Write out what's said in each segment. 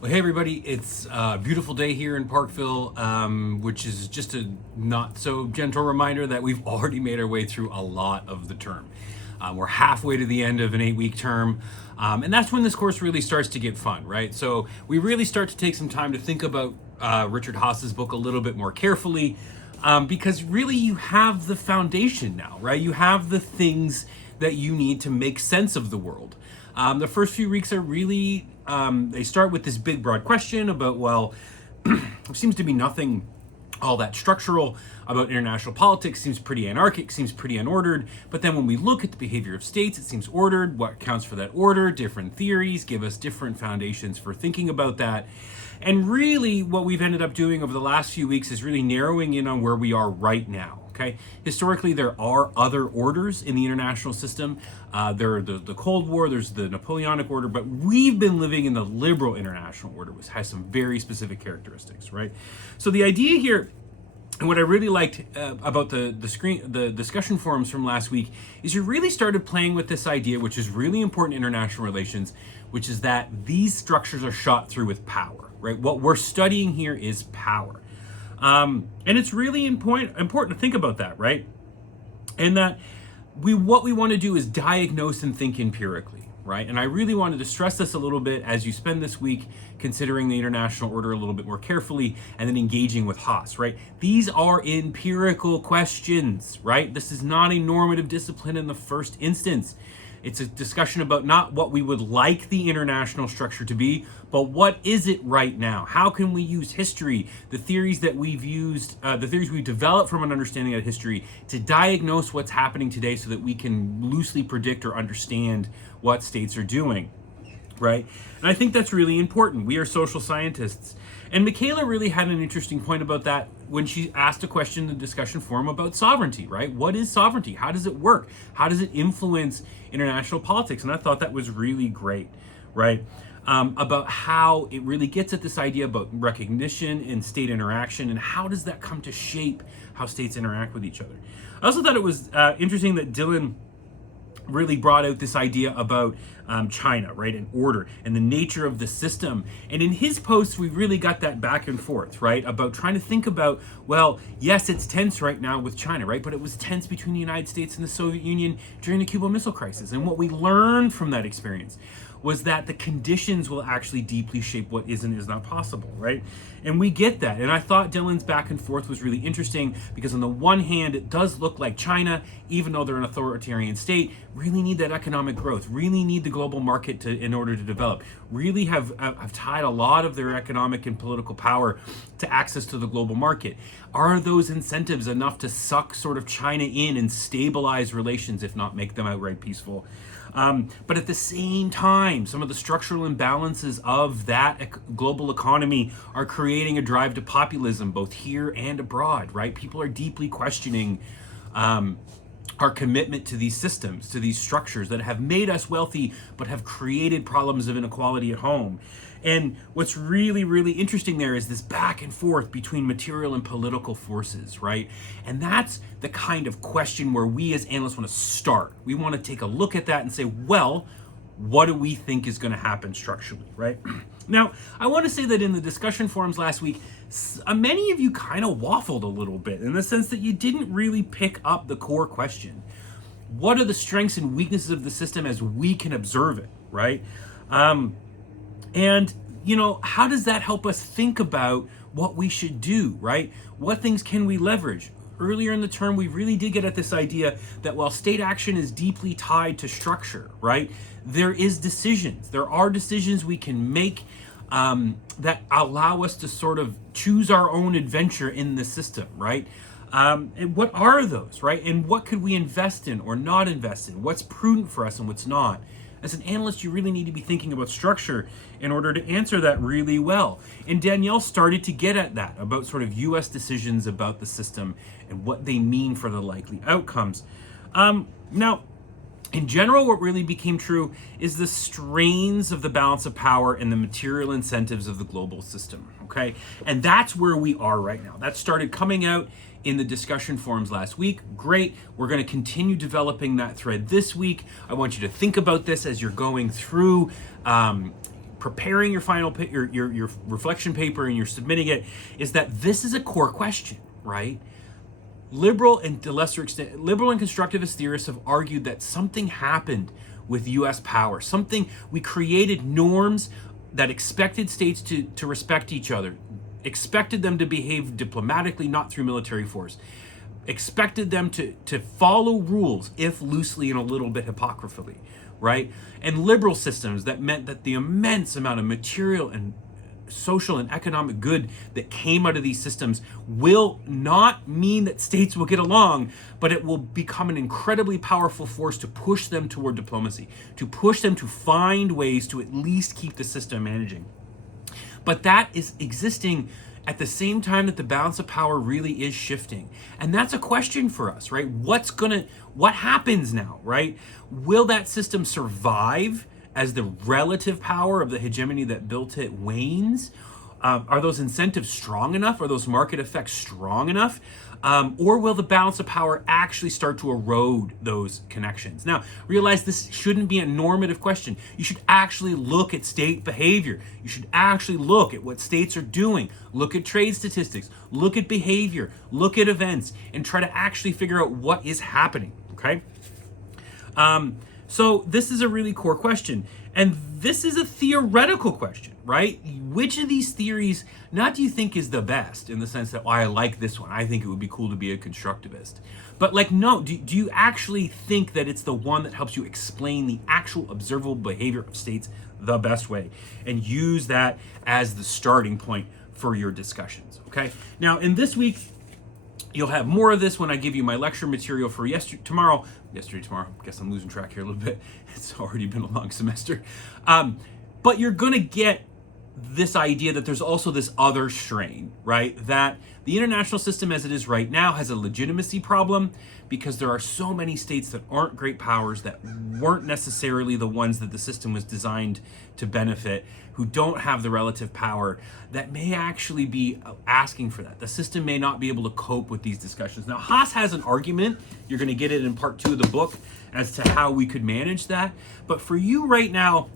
Well, hey everybody, it's a beautiful day here in Parkville, which is just a not so gentle reminder that we've already made our way through a lot of the term. We're halfway to the end of an 8-week term, and that's when this course really starts to get fun, right? So we really start to take some time to think about Richard Haas's book a little bit more carefully, because really you have the foundation now, right? You have the things that you need to make sense of the world. The first few weeks are really, they start with this big broad question about, well, there seems to be nothing all that structural about international politics, seems pretty anarchic, seems pretty unordered. But then when we look at the behavior of states, it seems ordered. What counts for that order? Different theories give us different foundations for thinking about that. And really, what we've ended up doing over the last few weeks is really narrowing in on where we are right now. Okay, historically, there are other orders in the international system. There are the Cold War, there's the Napoleonic order, but we've been living in the liberal international order, which has some very specific characteristics, right? So the idea here, and what I really liked about the discussion forums from last week, is you really started playing with this idea, which is really important in international relations, which is that these structures are shot through with power, right? What we're studying here is power. And it's really important to think about that, right? And that what we want to do is diagnose and think empirically, right? And I really wanted to stress this a little bit as you spend this week considering the international order a little bit more carefully and then engaging with Haas, right? These are empirical questions, right? This is not a normative discipline in the first instance. It's a discussion about not what we would like the international structure to be, but what is it right now? How can we use history, the theories that we've used, the theories we've developed from an understanding of history to diagnose what's happening today so that we can loosely predict or understand what states are doing, right? And I think that's really important. We are social scientists. And Michaela really had an interesting point about that when she asked a question in the discussion forum about sovereignty, right? What is sovereignty? How does it work? How does it influence international politics? And I thought that was really great, right? About how it really gets at this idea about recognition and state interaction and how does that come to shape how states interact with each other. I also thought it was interesting that Dylan really brought out this idea about China, right, and order and the nature of the system. And in his posts, we really got that back and forth, right, about trying to think about, well, yes, it's tense right now with China, right, but it was tense between the United States and the Soviet Union during the Cuban Missile Crisis. And what we learned from that experience was that the conditions will actually deeply shape what is and is not possible, right? And we get that. And I thought Dylan's back and forth was really interesting because on the one hand, it does look like China, even though they're an authoritarian state, really need that economic growth, really need the global market in order to develop, really have tied a lot of their economic and political power to access to the global market. Are those incentives enough to suck sort of China in and stabilize relations, if not make them outright peaceful? But at the same time, some of the structural imbalances of that global economy are creating a drive to populism, both here and abroad, right? People are deeply questioning our commitment to these systems, to these structures that have made us wealthy, but have created problems of inequality at home. And what's really, really interesting there is this back and forth between material and political forces, right? And that's the kind of question where we as analysts want to start. We want to take a look at that and say, well, what do we think is going to happen structurally, right? Now, I want to say that in the discussion forums last week, many of you kind of waffled a little bit in the sense that you didn't really pick up the core question. What are the strengths and weaknesses of the system as we can observe it, right? And, you know, how does that help us think about what we should do, right? What things can we leverage? Earlier in the term, we really did get at this idea that while state action is deeply tied to structure, right, there are decisions we can make that allow us to sort of choose our own adventure in the system, right? And what are those, right? And what could we invest in or not invest in? What's prudent for us and what's not? As an analyst, you really need to be thinking about structure in order to answer that really well. And Danielle started to get at that, about sort of US decisions about the system and what they mean for the likely outcomes. Now, in general, what really became true is the strains of the balance of power and the material incentives of the global system, okay? And that's where we are right now. That started coming out in the discussion forums last week. Great. We're going to continue developing that thread this week. I want you to think about this as you're going through preparing your final your reflection paper and you're submitting it, is that this is a core question, right? Liberal and to lesser extent, liberal and constructivist theorists have argued that something happened with U.S. power. We created norms that expected states to respect each other, expected them to behave diplomatically, not through military force, expected them to follow rules, if loosely and a little bit apocryphally, right? And liberal systems that meant that the immense amount of material and social and economic good that came out of these systems will not mean that states will get along, but it will become an incredibly powerful force to push them toward diplomacy, to push them to find ways to at least keep the system managing. But that is existing at the same time that the balance of power really is shifting. And that's a question for us, right? What happens now, right? Will that system survive as the relative power of the hegemony that built it wanes? Are those incentives strong enough? Are those market effects strong enough? Or will the balance of power actually start to erode those connections? Now, realize this shouldn't be a normative question. You should actually look at state behavior. You should actually look at what states are doing. Look at trade statistics. Look at behavior. Look at events and try to actually figure out what is happening, okay? So this is a really core question. And this is a theoretical question, right? Which of these theories, not do you think is the best in the sense that, I like this one. I think it would be cool to be a constructivist. But no, do you actually think that it's the one that helps you explain the actual observable behavior of states the best way and use that as the starting point for your discussions, okay? Now, in this week, you'll have more of this when I give you my lecture material for tomorrow. I guess I'm losing track here a little bit. It's already been a long semester. But you're going to get this idea that there's also this other strain, right? That the international system as it is right now has a legitimacy problem because there are so many states that aren't great powers, that weren't necessarily the ones that the system was designed to benefit, who don't have the relative power, that may actually be asking for that. The system may not be able to cope with these discussions. Now, Haas has an argument. You're going to get it in part 2 of the book as to how we could manage that. But for you right now,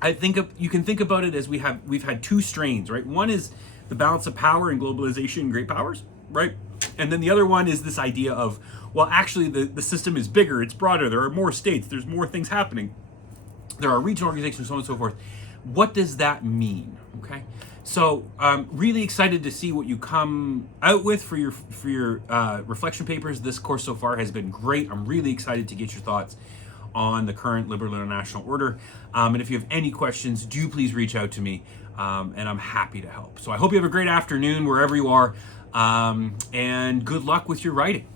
I think you can think about it as we've had two strains, right? One is the balance of power and globalization and great powers, right? And then the other one is this idea of, well, actually the system is bigger, it's broader, there are more states, there's more things happening, there are regional organizations, so on and so forth. What does that mean? Okay, so I'm really excited to see what you come out with for your reflection papers. This course so far has been great. I'm really excited to get your thoughts on the current liberal international order. And if you have any questions, do please reach out to me, and I'm happy to help. So I hope you have a great afternoon wherever you are, and good luck with your writing.